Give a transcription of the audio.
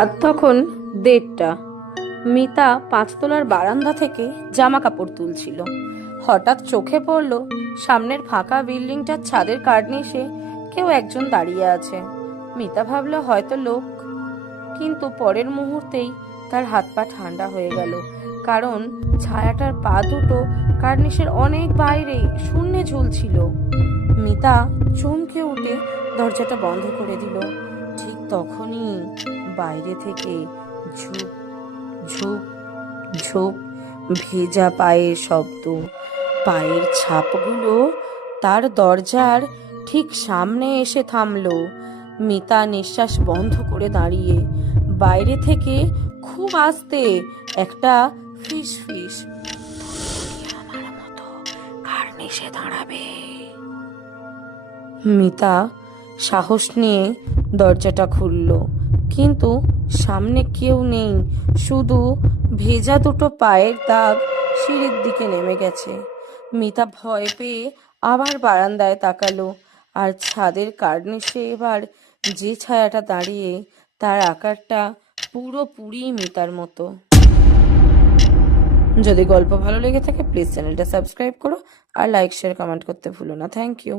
আর তখন 1:30। মিতা 5 তলার বারান্দা থেকে জামা কাপড় তুলছিল। হঠাৎ চোখে পড়ল সামনের ফাঁকা বিল্ডিংটার ছাদের কার্নিশে কেউ একজন দাঁড়িয়ে আছে। মিতা ভাবলো হয়তো লোক, কিন্তু পরের মুহূর্তেই তার হাত পা ঠান্ডা হয়ে গেল, কারণ ছায়াটার পা দুটো কার্নিশের অনেক বাইরে শূন্যে ঝুলছিল। মিতা চমকে উঠে দরজাটা বন্ধ করে দিল। ঠিক তখনই বাইরে থেকে ঝুপ ঝুপ ঝুপ ভেজা পায়ের শব্দ। পায়ের ছাপগুলো তার দরজার ঠিক সামনে এসে থামলো। মিতা নিঃশ্বাস বন্ধ করে দাঁড়িয়ে। বাইরে থেকে খুব আস্তে একটা ফিস ফিস, আমার মতো কার্নিশে দাঁড়াবে। মিতা সাহস নিয়ে দরজাটা খুলল, কিন্তু সামনে কেউ নেই, শুধু ভেজা দুটো পায়ের দাগ সিঁড়ির দিকে নেমে গেছে। মিতা ভয় পেয়ে আবার বারান্দায় তাকালো, আর ছাদের কার্নিশে এবার যে ছায়াটা দাঁড়িয়ে, তার আকারটা পুরোপুরি মিতার মতো। যদি গল্প ভালো লেগে থাকে প্লিজ চ্যানেলটা সাবস্ক্রাইব করো, আর লাইক শেয়ার কমেন্ট করতে ভুলো না। Thank you.